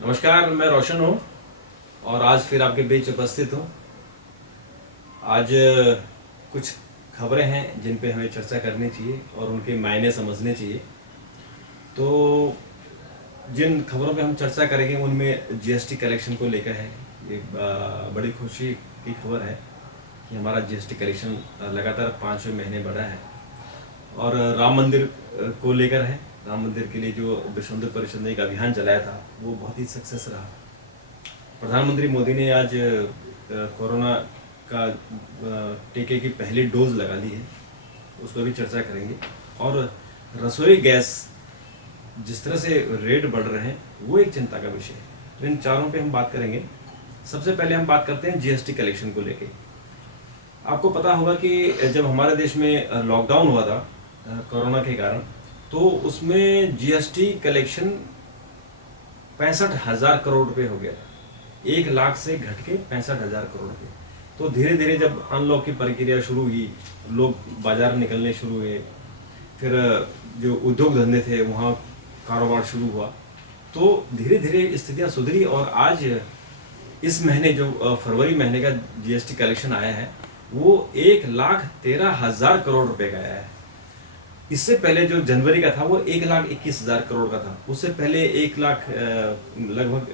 नमस्कार, मैं रोशन हूँ और आज फिर आपके बीच उपस्थित हूँ। आज कुछ खबरें हैं जिन पे हमें चर्चा करनी चाहिए और उनके मायने समझने चाहिए। तो जिन खबरों पे हम चर्चा करेंगे उनमें जीएसटी कलेक्शन को लेकर है। ये बड़ी खुशी की खबर है कि हमारा जीएसटी कलेक्शन लगातार 5वें महीने बढ़ा है और राम मंदिर को लेकर है। राम मंदिर के लिए जो विश्व हिंदू परिषद ने एक अभियान चलाया था वो बहुत ही सक्सेस रहा। प्रधानमंत्री मोदी ने आज कोरोना का टीके की पहली डोज लगा ली है, उस पर भी चर्चा करेंगे। और रसोई गैस जिस तरह से रेट बढ़ रहे हैं वो एक चिंता का विषय है। तो इन चारों पे हम बात करेंगे। सबसे पहले हम बात करते हैं जीएसटी कलेक्शन को लेके। आपको पता होगा कि जब हमारे देश में लॉकडाउन हुआ था कोरोना के कारण, तो उसमें जीएसटी कलेक्शन 65,000 करोड़ रुपए हो गया था। 1 लाख से घट के 65,000 करोड़ रुपए। तो धीरे धीरे जब अनलॉक की प्रक्रिया शुरू हुई, लोग बाजार निकलने शुरू हुए, फिर जो उद्योग धंधे थे वहाँ कारोबार शुरू हुआ, तो धीरे धीरे स्थितियाँ सुधरी और आज इस महीने जो फरवरी महीने का जीएसटी कलेक्शन आया है वो 1,13,000 करोड़ रुपए का आया है। इससे पहले जो जनवरी का था वो 1,21,000 करोड़ का था। उससे पहले 1 लाख लगभग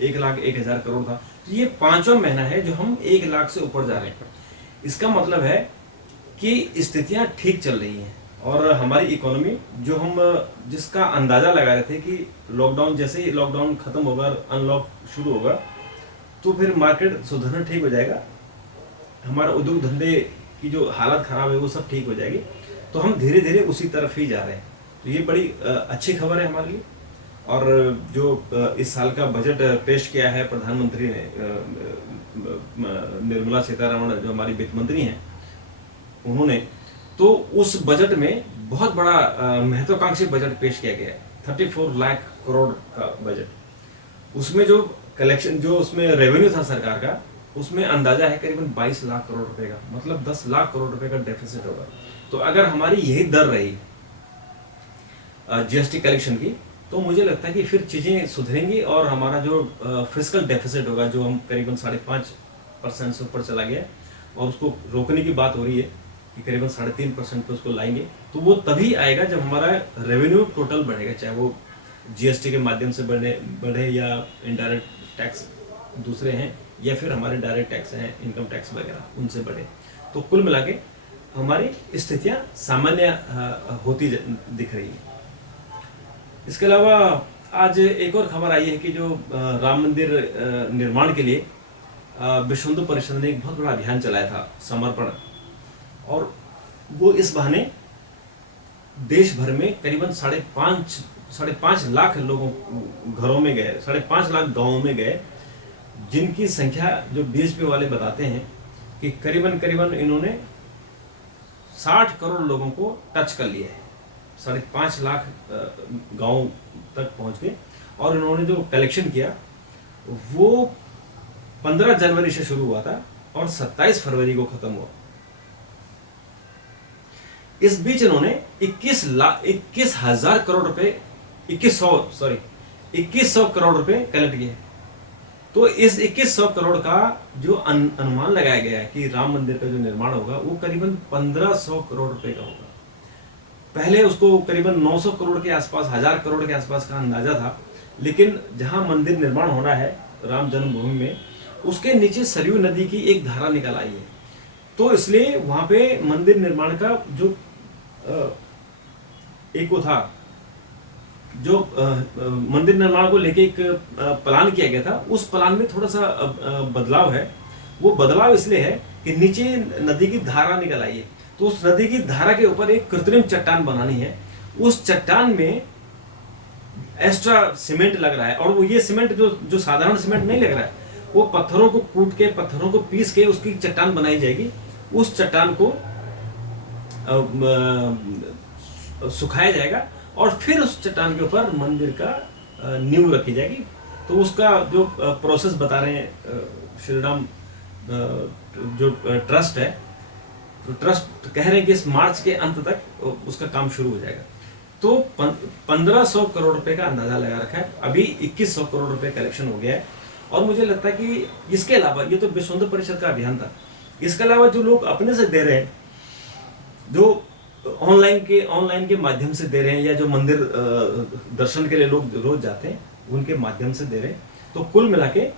1,01,000 करोड़ था। तो ये 5वां महीना है जो हम 1 लाख से ऊपर जा रहे हैं। इसका मतलब है कि स्थितियां ठीक चल रही हैं और हमारी इकोनॉमी जो हम जिसका अंदाजा लगा रहे थे कि लॉकडाउन जैसे ही लॉकडाउन खत्म होगा, अनलॉक शुरू होगा, तो फिर मार्केट सुधरना ठीक हो जाएगा, हमारा उद्योग धंधे की जो हालत खराब है वो सब ठीक हो जाएगी। तो हम धीरे धीरे उसी तरफ ही जा रहे हैं। तो ये बड़ी अच्छी खबर है हमारे लिए। और जो इस साल का बजट पेश किया है प्रधानमंत्री ने, निर्मला सीतारमण जो हमारी वित्त मंत्री हैं, उन्होंने, तो उस बजट में बहुत बड़ा महत्वाकांक्षी बजट पेश किया गया है। 34 लाख करोड़ का बजट। उसमें जो कलेक्शन, जो उसमें रेवेन्यू था सरकार का, उसमें अंदाजा है करीबन 22 लाख करोड़ रुपए का, मतलब 10 लाख करोड़ रुपए का डेफिसिट होगा। तो अगर हमारी यही दर रही जीएसटी कलेक्शन की, तो मुझे लगता है कि फिर चीज़ें सुधरेंगी और हमारा जो फिस्कल डेफिसिट होगा, जो हम करीबन 5.5% से ऊपर चला गया और उसको रोकने की बात हो रही है कि करीबन 3.5% पे उसको लाएंगे, तो वो तभी आएगा जब हमारा रेवेन्यू टोटल बढ़ेगा, चाहे वो जीएसटी के माध्यम से बढ़े या इनडायरेक्ट टैक्स दूसरे हैं या फिर हमारे डायरेक्ट टैक्स हैं, इनकम टैक्स वगैरह, उनसे बढ़े। तो कुल मिला के हमारी स्थितियाँ सामान्य होती दिख रही है। इसके अलावा आज एक और खबर आई है कि जो राम मंदिर निर्माण के लिए विश्व हिंदू परिषद ने एक बहुत बड़ा अभियान चलाया था, समर्पण। और वो इस बहाने देश भर में करीबन 5.5 लाख लोगों घरों में गए, 5.5 लाख गाँवों में गए, जिनकी संख्या जो बीएचपी वाले बताते हैं कि करीबन इन्होंने 60 करोड़ लोगों को टच कर लिया है। 5.5 लाख गांव तक पहुंच गए और इन्होंने जो कलेक्शन किया वो 15 जनवरी से शुरू हुआ था और 27 फरवरी को खत्म हुआ। इस बीच इन्होंने 21,000 करोड़ रुपए 2100 करोड़ रुपए कलेक्ट किए। तो इस 2100 करोड़ का जो अनुमान लगाया गया है कि राम मंदिर का जो निर्माण होगा वो करीबन 1500 करोड़ रुपए का होगा। पहले उसको करीबन 900 करोड़ के आसपास, 1000 करोड़ के आसपास का अंदाजा था, लेकिन जहां मंदिर निर्माण होना है राम जन्मभूमि में, उसके नीचे सरयू नदी की एक धारा निकल आई है। तो इसलिए वहां पे मंदिर निर्माण का जो एक वो था, जो मंदिर निर्माण को लेके एक प्लान किया गया था, उस प्लान में थोड़ा सा बदलाव है। वो बदलाव इसलिए है कि नीचे नदी की धारा निकल आई है, तो उस नदी की धारा के ऊपर एक कृत्रिम चट्टान बनानी है। उस चट्टान में एक्स्ट्रा सीमेंट लग रहा है और वो ये सीमेंट जो साधारण सीमेंट नहीं लग रहा है, वो पत्थरों को कूट के, पत्थरों को पीस के उसकी चट्टान बनाई जाएगी। उस चट्टान को सुखाया जाएगा और फिर उस चट्टान के ऊपर मंदिर का नींव रखी जाएगी। तो उसका जो प्रोसेस बता रहे हैं श्री राम जो ट्रस्ट है, तो ट्रस्ट कह रहे हैं कि इस मार्च के अंत तक उसका काम शुरू हो जाएगा। तो 1500 करोड़ रुपए का अंदाजा लगा रखा है। अभी 2100 करोड़ रुपए कलेक्शन हो गया है। और मुझे लगता है कि इसके अलावा, ये तो विश्व हिंदू परिषद का अभियान था, इसके अलावा जो लोग अपने से दे रहे हैं, जो ऑनलाइन के माध्यम से दे रहे हैं, या जो मंदिर दर्शन के लिए लोग रोज जाते हैं उनके माध्यम से दे रहे हैं, तो कुल मिला के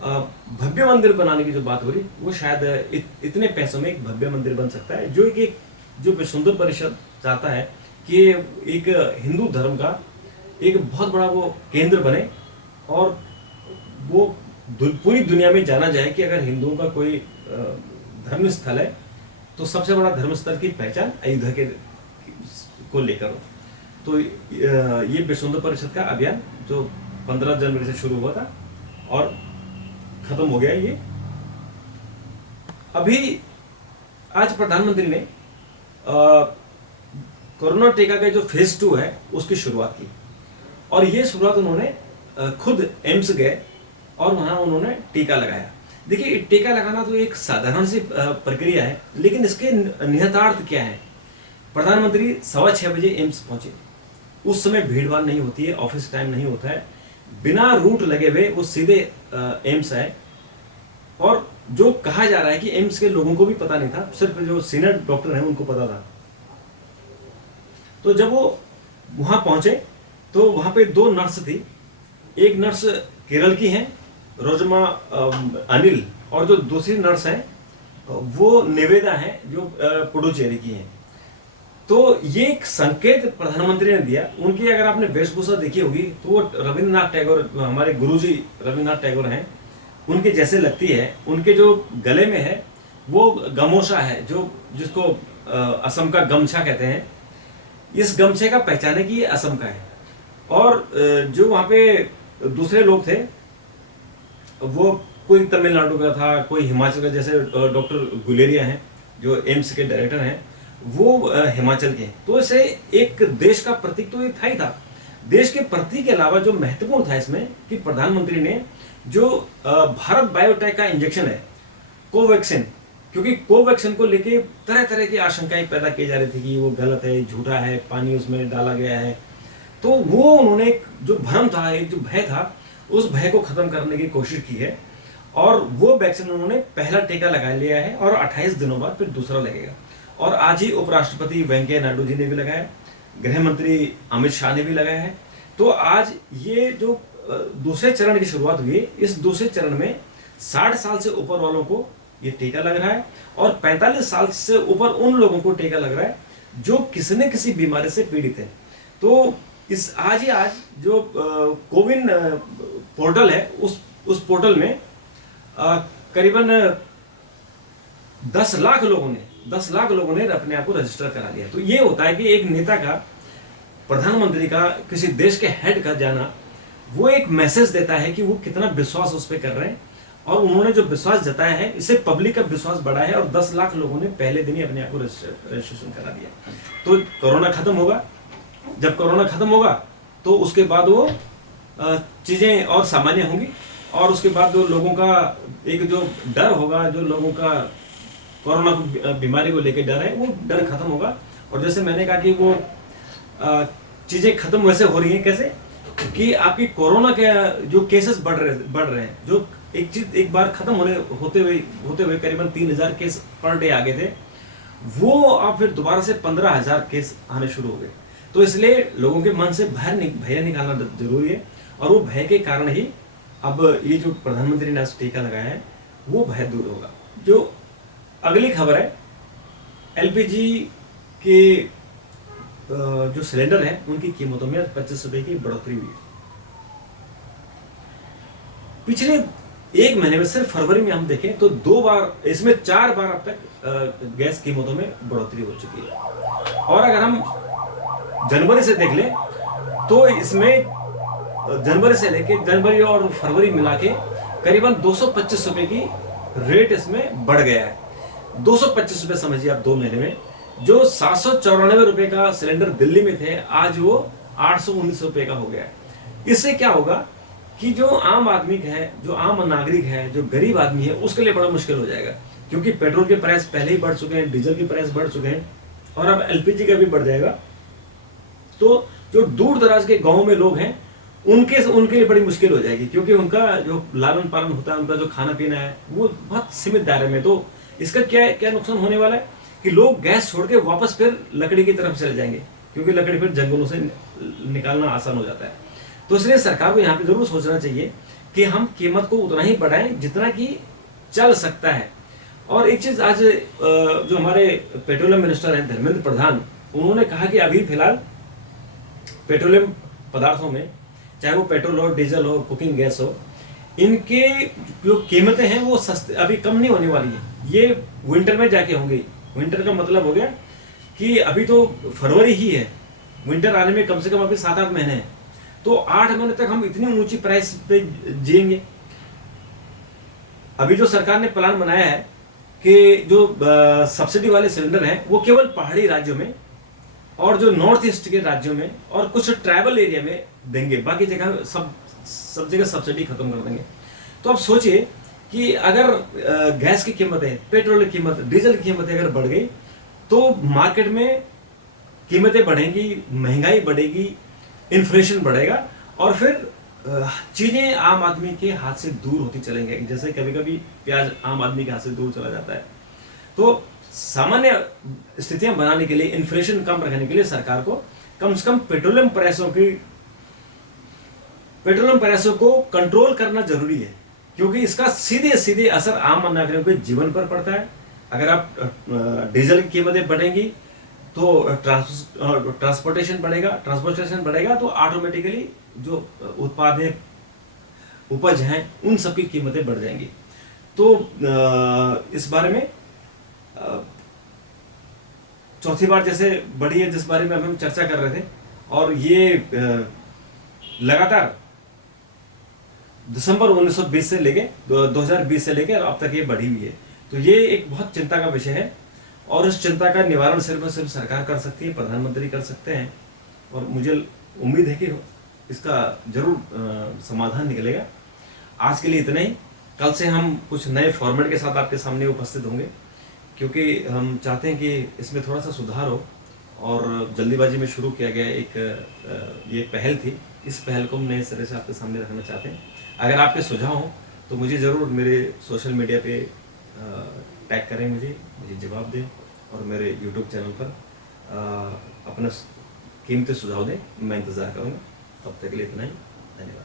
भव्य मंदिर बनाने की जो बात हो रही, वो शायद इतने पैसों में एक भव्य मंदिर बन सकता है, जो विश्व हिंदू परिषद चाहता है कि एक हिंदू धर्म का एक बहुत बड़ा वो केंद्र बने, और वो पूरी दुनिया में जाना जाए कि अगर हिंदुओं का कोई धर्म स्थल है तो सबसे बड़ा धर्म स्थल की पहचान अयोध्या के को लेकर हो। तो ये विश्व हिंदू परिषद का अभियान जो 15 जनवरी से शुरू हुआ था और खत्म हो गया ये। अभी आज प्रधानमंत्री ने कोरोना टीका का जो फेज 2 है उसकी शुरुआत की, और ये शुरुआत उन्होंने खुद एम्स गए और वहां उन्होंने टीका लगाया। देखिए, टीका लगाना तो एक साधारण सी प्रक्रिया है, लेकिन इसके निहितार्थ क्या है। प्रधानमंत्री 6:15 बजे एम्स पहुंचे। उस समय भीड़ भाड़ नहीं होती है, ऑफिस टाइम नहीं होता है, बिना रूट लगे हुए वो सीधे एम्स आए। और जो कहा जा रहा है कि एम्स के लोगों को भी पता नहीं था, सिर्फ जो सीनियर डॉक्टर हैं उनको पता था। तो जब वो वहां पहुंचे तो वहां पे 2 नर्स थी। एक नर्स केरल की हैं, रोजमा अनिल, और जो दूसरी नर्स है वो निवेदा है, जो पुडुचेरी की हैं। तो ये एक संकेत प्रधानमंत्री ने दिया। उनकी अगर आपने वेशभूषा देखी होगी तो वो रविन्द्रनाथ टैगोर, हमारे गुरुजी रविन्द्रनाथ टैगोर हैं, उनके जैसे लगती है। उनके जो गले में है वो गमोशा है, जिसको असम का गमछा कहते हैं। इस गमछे का पहचाने की ये असम का है। और जो वहाँ पे दूसरे लोग थे, वो कोई तमिलनाडु का था, कोई हिमाचल का, जैसे डॉक्टर गुलेरिया हैं जो एम्स के डायरेक्टर हैं, वो हिमाचल के हैं। तो इसे एक देश का प्रतीक तो ये था ही था। देश के प्रतीक के अलावा जो महत्वपूर्ण था इसमें कि प्रधानमंत्री ने जो भारत बायोटेक का इंजेक्शन है कोवैक्सीन, क्योंकि कोवैक्सीन को लेके तरह तरह की आशंकाएं पैदा की जा रही थी कि वो गलत है, झूठा है, पानी उसमें डाला गया है। तो वो उन्होंने एक जो भ्रम था, एक जो भय था, उस भय को खत्म करने की कोशिश की है। और वो वैक्सीन उन्होंने पहला टीका लगा लिया है और 28 दिनों बाद फिर दूसरा लगेगा। और आज ही उपराष्ट्रपति वेंकैया नायडू जी ने भी लगाया, गृह मंत्री अमित शाह ने भी लगाया है। तो आज ये जो दूसरे चरण की शुरुआत हुई है, इस दूसरे चरण में 60 साल से ऊपर वालों को ये टीका लग रहा है, और 45 साल से ऊपर उन लोगों को टीका लग रहा है जो किसी न किसी बीमारी से पीड़ित है। तो आज जो कोविन पोर्टल है, उस पोर्टल में करीबन 10 लाख लोगों ने अपने आप को रजिस्टर करा लिया। तो ये होता है कि एक नेता का, प्रधानमंत्री का, किसी देश के हेड का जाना, वो एक मैसेज देता है कि वो कितना विश्वास उस पर कर रहे हैं। और उन्होंने जो विश्वास जताया है, इससे पब्लिक का विश्वास बढ़ा है, और 10 लाख लोगों ने पहले दिन ही अपने आप को रजिस्ट्रेशन करा दिया। तो कोरोना खत्म होगा, जब कोरोना खत्म होगा तो उसके बाद वो चीजें और सामान्य होंगी, और उसके बाद जो लोगों का एक जो डर होगा, जो लोगों का कोरोना बीमारी को लेकर डर है, वो डर खत्म होगा। और जैसे मैंने कहा कि वो चीजें खत्म वैसे हो रही हैं, कैसे कि आपकी कोरोना के जो केसेस बढ़ रहे हैं, जो एक बार खत्म होते हुए करीबन 3000 केस पर डे आ गए थे, वो अब फिर दोबारा से 15,000 केस आने शुरू हो गए। तो इसलिए लोगों के मन से भय निकालना जरूरी है, और वो भय के कारण ही अब ये जो प्रधानमंत्री ने टीका लगाया है वो भय दूर होगा। जो अगली खबर है, एलपीजी के जो सिलेंडर है उनकी कीमतों में 25 रुपए की बढ़ोतरी हुई है। पिछले 1 महीने में, सिर्फ फरवरी में हम देखें तो 2 बार, इसमें 4 बार अब तक गैस कीमतों में बढ़ोतरी हो चुकी है। और अगर हम जनवरी से देख लें तो इसमें जनवरी से लेके जनवरी और फरवरी मिला के करीबन 225 रुपए की रेट इसमें बढ़ गया है। 225 रुपए समझिए आप 2 महीने में। जो 794 रुपए का सिलेंडर दिल्ली में थे, आज वो 819 रुपए का हो गया है। इससे क्या होगा कि जो आम आदमी है, जो आम नागरिक है, जो गरीब आदमी है, उसके लिए बड़ा मुश्किल हो जाएगा, क्योंकि पेट्रोल के प्राइस पहले ही बढ़ चुके हैं, डीजल के प्राइस बढ़ चुके हैं, और अब एलपीजी का भी बढ़ जाएगा। तो जो दूर दराज के गाँव में लोग हैं उनके लिए बड़ी मुश्किल हो जाएगी, क्योंकि उनका जो लालन पालन होता है, उनका जो खाना पीना है वो बहुत सीमित दायरे में। तो इसका क्या नुकसान होने वाला है कि लोग गैस छोड़ के वापस फिर लकड़ी की तरफ चले जाएंगे, क्योंकि लकड़ी फिर जंगलों से निकालना आसान हो जाता है। तो इसलिए सरकार को यहाँ पे जरूर सोचना चाहिए कि हम कीमत को उतना ही बढ़ाएं जितना कि चल सकता है। और एक चीज आज जो हमारे पेट्रोलियम मिनिस्टर हैं धर्मेंद्र प्रधान, उन्होंने कहा कि अभी फिलहाल पेट्रोलियम पदार्थों में, चाहे वो पेट्रोल हो, डीजल हो, कुकिंग गैस हो, इनके जो कीमतें हैं वो सस्ते अभी कम नहीं होने वाली है, ये विंटर में जाके होंगी। विंटर का मतलब हो गया कि अभी तो फरवरी ही है, विंटर आने में कम से कम अभी 7-8 महीने हैं। तो 8 महीने तक हम इतनी ऊंची प्राइस पे जिएंगे। अभी जो सरकार ने प्लान बनाया है कि जो सब्सिडी वाले सिलेंडर हैं वो केवल पहाड़ी राज्यों में और जो नॉर्थ ईस्ट के राज्यों में और कुछ ट्राइबल एरिया में देंगे, बाकी जगह सब जगह सब्सिडी खत्म कर देंगे। तो अब सोचिए कि अगर गैस की कीमतें, पेट्रोल की कीमत, डीजल की कीमतें अगर बढ़ गई तो मार्केट में कीमतें बढ़ेंगी, महंगाई बढ़ेगी, इन्फ्लेशन बढ़ेगा और फिर चीजें आम आदमी के हाथ से दूर होती चलेंगी। जैसे कभी कभी प्याज आम आदमी के हाथ से दूर चला जाता है। तो सामान्य स्थितियां बनाने के लिए, इन्फ्लेशन कम रखने के लिए सरकार को कम से कम पेट्रोलियम प्राइसों को कंट्रोल करना जरूरी है, क्योंकि इसका सीधे सीधे असर आम नागरिकों के जीवन पर पड़ता है। अगर आप डीजल की कीमतें बढ़ेंगी तो ट्रांसपोर्टेशन बढ़ेगा तो ऑटोमेटिकली जो उत्पाद है, उपज हैं, उन सब की कीमतें बढ़ जाएंगी। तो इस बारे में चौथी बार जैसे बढ़ी है, जिस बारे में हम चर्चा कर रहे थे, और ये लगातार दिसंबर 1920 से लेके 2020 से लेके अब तक ये बढ़ी हुई है। तो ये एक बहुत चिंता का विषय है और इस चिंता का निवारण सिर्फ और सिर्फ सरकार कर सकती है, प्रधानमंत्री कर सकते हैं। और मुझे उम्मीद है कि इसका जरूर समाधान निकलेगा। आज के लिए इतना ही। कल से हम कुछ नए फॉर्मेट के साथ आपके सामने उपस्थित होंगे, क्योंकि हम चाहते हैं कि इसमें थोड़ा सा सुधार हो और जल्दीबाजी में शुरू किया गया ये पहल थी। इस पहल को हम नए सिरे से आपके सामने रखना चाहते हैं। अगर आपके सुझाव हों तो मुझे ज़रूर मेरे सोशल मीडिया पे टैग करें, मुझे जवाब दें और मेरे यूट्यूब चैनल पर अपना कीमती सुझाव दें। मैं इंतज़ार करूँगा। तब तक के लिए इतना ही। धन्यवाद।